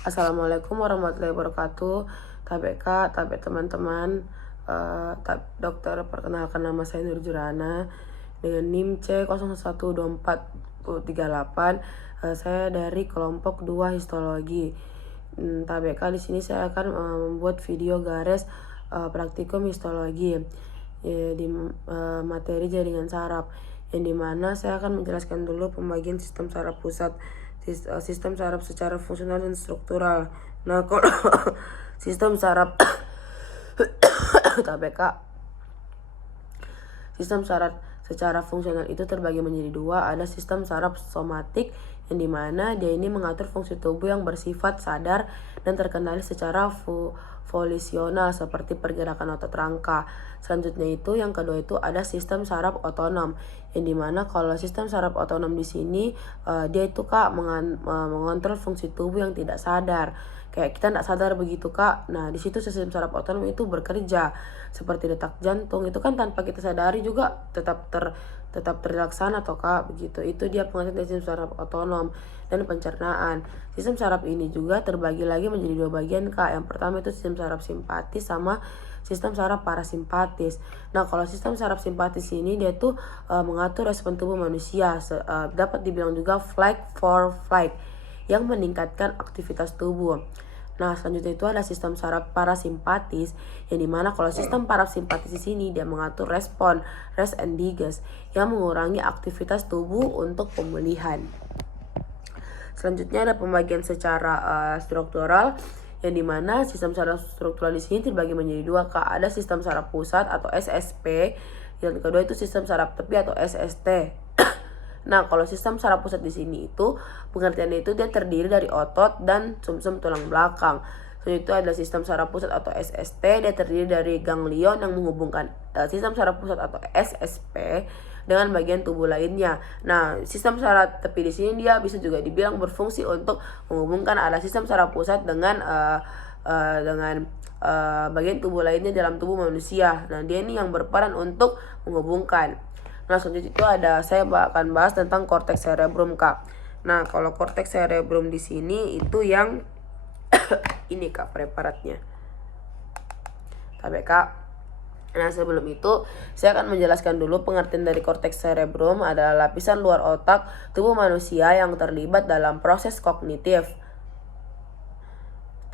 Assalamualaikum warahmatullahi wabarakatuh. TBK, TB teman-teman. Dokter, perkenalkan nama saya Nur Jurana dengan NIM C012438. Saya dari kelompok 2 histologi. TBK di sini saya akan membuat video garis praktikum histologi di materi jaringan saraf, yang dimana saya akan menjelaskan dulu pembagian sistem saraf pusat, sistem saraf secara fungsional dan struktural. Nah, kalau sistem saraf KPK, sistem saraf secara fungsional itu terbagi menjadi dua. Ada sistem saraf somatik, yang dimana dia ini mengatur fungsi tubuh yang bersifat sadar dan terkendali secara volisional seperti pergerakan otot rangka. Selanjutnya itu yang kedua itu ada sistem saraf otonom, yang dimana kalau sistem saraf otonom di sini dia itu mengontrol fungsi tubuh yang tidak sadar. Kayak kita tidak sadar begitu kak. Nah di situ sistem saraf otonom itu bekerja seperti detak jantung, itu kan tanpa kita sadari juga tetap terlaksana atau kak begitu. Itu dia pengertian dari sistem saraf otonom. Dan pencernaan, sistem saraf ini juga terbagi lagi menjadi dua bagian kak. Yang pertama itu sistem saraf simpatis sama sistem saraf parasimpatis. Nah kalau sistem saraf simpatis ini dia tuh mengatur respon tubuh manusia, dapat dibilang juga flight for flight, yang meningkatkan aktivitas tubuh. Nah selanjutnya itu ada sistem saraf parasimpatis, yang dimana kalau sistem parasimpatis di sini dia mengatur respon rest and digest, yang mengurangi aktivitas tubuh untuk pemulihan. Selanjutnya ada pembagian secara struktural, yang dimana sistem saraf struktural di sini terbagi menjadi dua kak. Ada sistem saraf pusat atau SSP, yang kedua itu sistem saraf tepi atau SST. Nah, kalau sistem saraf pusat di sini itu pengertiannya itu dia terdiri dari otot dan sumsum tulang belakang. Selanjutnya itu adalah sistem saraf pusat atau SST, dia terdiri dari ganglion yang menghubungkan sistem saraf pusat atau SSP dengan bagian tubuh lainnya. Nah, sistem saraf tepi di sini dia bisa juga dibilang berfungsi untuk menghubungkan ada sistem saraf pusat dengan bagian tubuh lainnya dalam tubuh manusia. Nah, dia ini yang berperan untuk menghubungkan. Nah, selanjutnya itu saya akan bahas tentang korteks cerebrum kak. Nah, kalau korteks cerebrum di sini itu yang ini kak preparatnya. Tapi kak, nah sebelum itu saya akan menjelaskan dulu pengertian dari korteks cerebrum. Adalah lapisan luar otak tubuh manusia yang terlibat dalam proses kognitif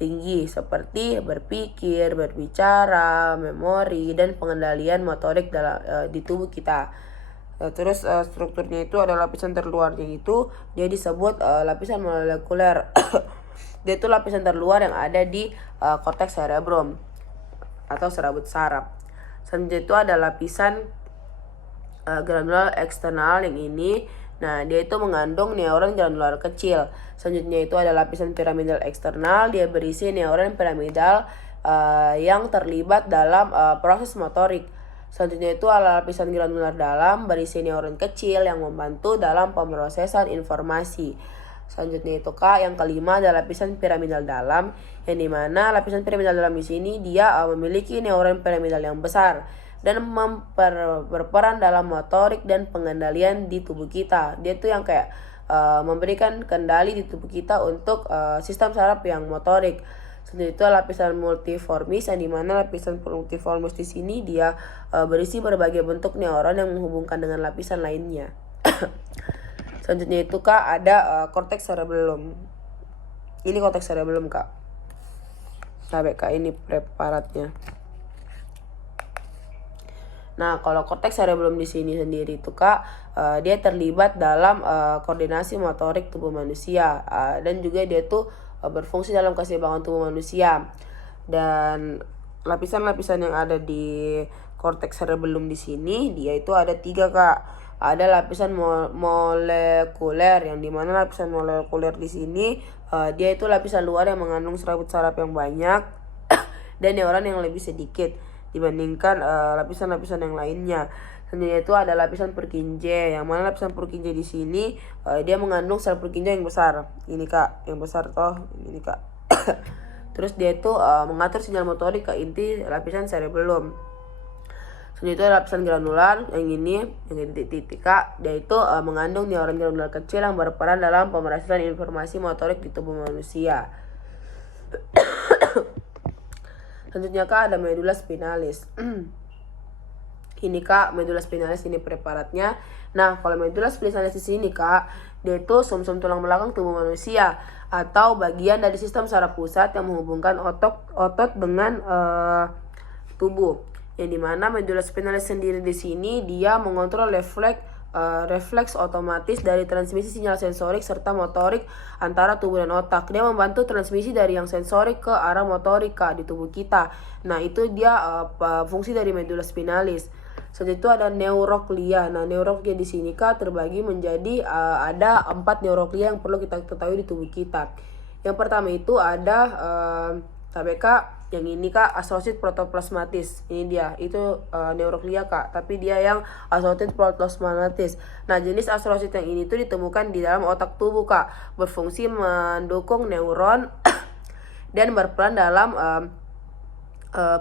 tinggi seperti berpikir, berbicara, memori, dan pengendalian motorik di tubuh kita. Terus strukturnya itu ada lapisan terluarnya itu dia disebut lapisan molekuler. Dia itu lapisan terluar yang ada di korteks cerebrum atau serabut saraf. Selanjutnya itu ada lapisan granular eksternal yang ini. Nah, dia itu mengandung neuron granular kecil. Selanjutnya itu ada lapisan piramidal eksternal, dia berisi neuron piramidal yang terlibat dalam proses motorik. Selanjutnya itu ada lapisan granular dalam, berisi neuron kecil yang membantu dalam pemrosesan informasi. Selanjutnya itu kak, yang kelima ada lapisan piramidal dalam, yang dimana lapisan piramidal dalam di sini dia memiliki neuron piramidal yang besar dan berperan dalam motorik dan pengendalian di tubuh kita. Dia tuh yang kayak memberikan kendali di tubuh kita untuk sistem saraf yang motorik. Selanjutnya itu lapisan multiformis, yang dimana lapisan multiformis di sini dia berisi berbagai bentuk neuron yang menghubungkan dengan lapisan lainnya. Selanjutnya itu kak ada korteks cerebellum. Ini korteks cerebellum kak. Sampai kak ini preparatnya. Nah, kalau korteks cerebellum di sini sendiri itu kak, dia terlibat dalam koordinasi motorik tubuh manusia, dan juga dia tuh berfungsi dalam keseimbangan tubuh manusia. Dan lapisan-lapisan yang ada di korteks cerebellum di sini dia itu ada 3 kak. Ada lapisan molekuler, yang dimana lapisan molekuler di sini dia itu lapisan luar yang mengandung serabut saraf yang banyak dan neuron yang lebih sedikit dibandingkan lapisan-lapisan yang lainnya. Selanjutnya itu ada lapisan Purkinje, yang mana lapisan Purkinje di sini dia mengandung sel Purkinje yang besar. Ini kak, yang besar toh, ini kak. Terus dia itu mengatur sinyal motorik ke inti lapisan cerebellum. Selanjutnya itu ada lapisan granular, yang ini, yang titik-titik kak, dia itu mengandung neuron granular kecil yang berperan dalam pemrosesan informasi motorik di tubuh manusia. Selanjutnya Kak ada medula spinalis. Ini Kak, medula spinalis ini preparatnya. Nah, kalau medula spinalis di sini Kak, dia itu sumsum tulang belakang tubuh manusia atau bagian dari sistem saraf pusat yang menghubungkan otot dengan tubuh. Yang dimana medula spinalis sendiri di sini dia mengontrol refleks otomatis dari transmisi sinyal sensorik serta motorik antara tubuh dan otak. Dia membantu transmisi dari yang sensorik ke arah motorik Kak di tubuh kita. Nah, itu dia fungsi dari medula spinalis. Selanjutnya itu ada neuroglia. Nah, neuroglia di sini Kak terbagi menjadi ada 4 neuroglia yang perlu kita ketahui di tubuh kita. Yang pertama itu ada KBK. Yang ini Kak associated protoplasmatis. Ini dia, itu neuroglia Kak, tapi dia yang associated protoplasmatis. Nah, jenis associated yang ini tuh ditemukan di dalam otak tubuh Kak, berfungsi mendukung neuron dan berperan dalam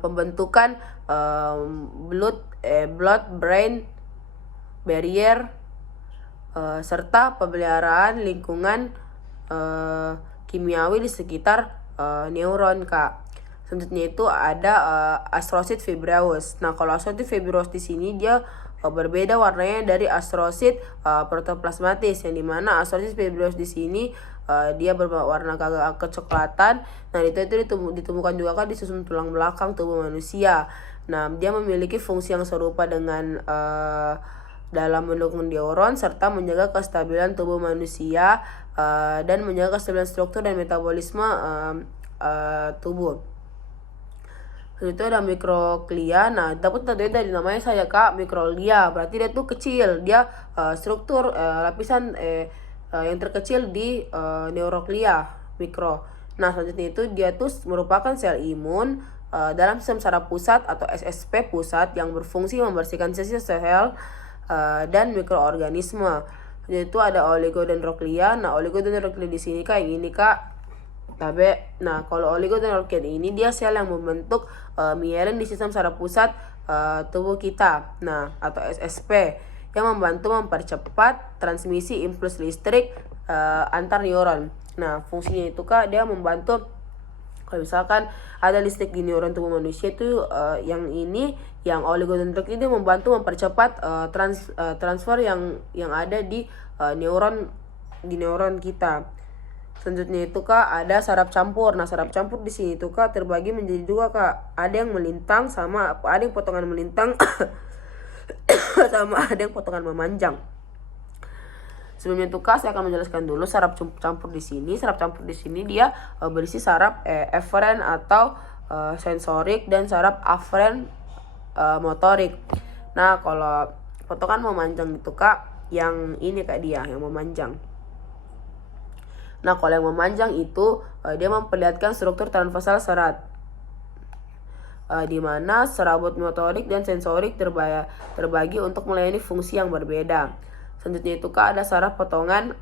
pembentukan blood brain barrier serta pemeliharaan lingkungan kimiawi di sekitar neuron Kak. Selanjutnya itu ada astrosit fibrosus. Nah, kalau astrosit fibrosus di sini dia berbeda warnanya dari astrosit protoplasmatis, yang dimana astrosit fibrosus di sini dia berwarna agak kecoklatan. Nah, itu ditemukan juga kan di sumsum tulang belakang tubuh manusia. Nah, dia memiliki fungsi yang serupa dengan dalam mendukung neuron serta menjaga kestabilan tubuh manusia dan menjaga kestabilan struktur dan metabolisme tubuh. Itu ada mikroglia. Nah, dapat tentunya dari namanya saya Kak, mikroglia. Berarti dia tuh kecil. Dia struktur lapisan yang terkecil di neuroglia mikro. Nah, selanjutnya itu dia tuh merupakan sel imun dalam sistem saraf pusat atau SSP pusat yang berfungsi membersihkan sel dan mikroorganisme. Jadi itu ada oligodendroglia. Nah, oligodendroglia di sini Kak, yang ini Kak. Nah, kalau oligodendroglia ini dia sel yang membentuk mielin di sistem saraf pusat tubuh kita. Nah, atau SSP yang membantu mempercepat transmisi impuls listrik antar neuron. Nah, fungsinya itu Kak, dia membantu kalau misalkan ada listrik di neuron tubuh manusia itu yang oligodendroglia ini membantu mempercepat transfer yang ada di neuron kita. Selanjutnya itu Kak ada saraf campur. Nah, saraf campur di sini tuh Kak terbagi menjadi dua Kak. Ada yang melintang sama ada yang potongan melintang sama ada yang potongan memanjang. Sebelumnya tuh Kak saya akan menjelaskan dulu saraf campur di sini. Saraf campur di sini dia berisi saraf eferen atau sensorik dan saraf aferen motorik. Nah, kalau potongan memanjang itu Kak yang ini Kak dia yang memanjang. Nah, kalau yang memanjang itu dia memperlihatkan struktur transversal serat, di mana serabut motorik dan sensorik terbagi untuk melayani fungsi yang berbeda. Selanjutnya itu Kak ada saraf potongan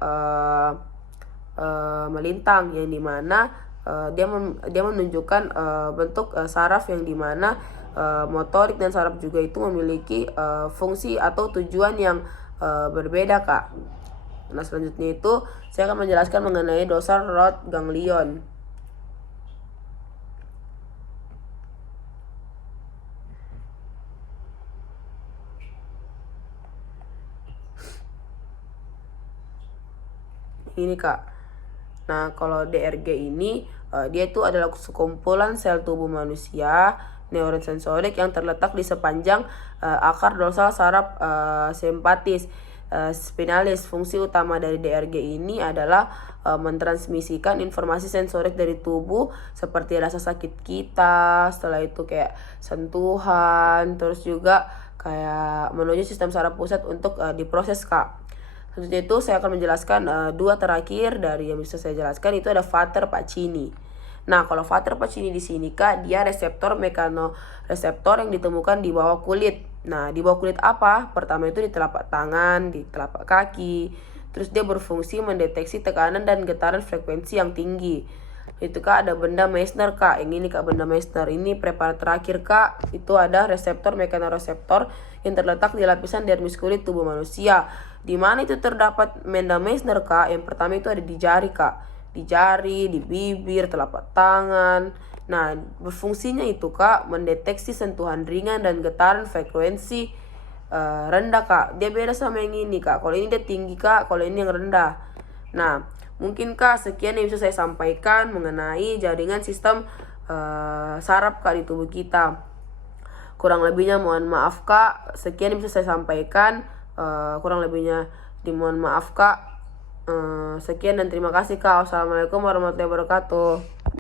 melintang, yang dimana dia menunjukkan bentuk saraf yang dimana motorik dan saraf juga itu memiliki fungsi atau tujuan yang berbeda Kak. Nah, selanjutnya itu saya akan menjelaskan mengenai dorsal root ganglion. Ini Kak. Nah, kalau DRG ini dia itu adalah sekumpulan sel tubuh manusia neuron sensorik yang terletak di sepanjang akar dorsal saraf simpatis spinalis. Fungsi utama dari DRG ini adalah mentransmisikan informasi sensorik dari tubuh seperti rasa sakit kita, setelah itu kayak sentuhan, terus juga kayak menuju sistem saraf pusat untuk diproses Kak. Selanjutnya itu saya akan menjelaskan dua terakhir dari yang bisa saya jelaskan, itu ada Vater Pacini. Nah, kalau Vater Pacini di sini Kak, dia reseptor mekanoreseptor yang ditemukan di bawah kulit. Nah, di bawah kulit apa? Pertama itu di telapak tangan, di telapak kaki. Terus dia berfungsi mendeteksi tekanan dan getaran frekuensi yang tinggi. Itu Kak ada benda Meissner Kak. Yang ini Kak benda Meissner. Ini preparat terakhir Kak. Itu ada reseptor mekanoreseptor yang terletak di lapisan dermis kulit tubuh manusia. Di mana itu terdapat benda Meissner Kak? Yang pertama itu ada di jari Kak. di jari, di bibir, telapak tangan. Nah, berfungsinya itu Kak mendeteksi sentuhan ringan dan getaran frekuensi rendah Kak. Dia beda sama yang ini Kak. Kalau ini dia tinggi Kak, kalau ini yang rendah. Nah, mungkin Kak sekian yang bisa saya sampaikan mengenai jaringan sistem saraf Kak di tubuh kita. Kurang lebihnya mohon maaf Kak. Sekian yang bisa saya sampaikan. Kurang lebihnya dimohon maaf Kak. Sekian dan terima kasih Kak. Wassalamualaikum warahmatullahi wabarakatuh.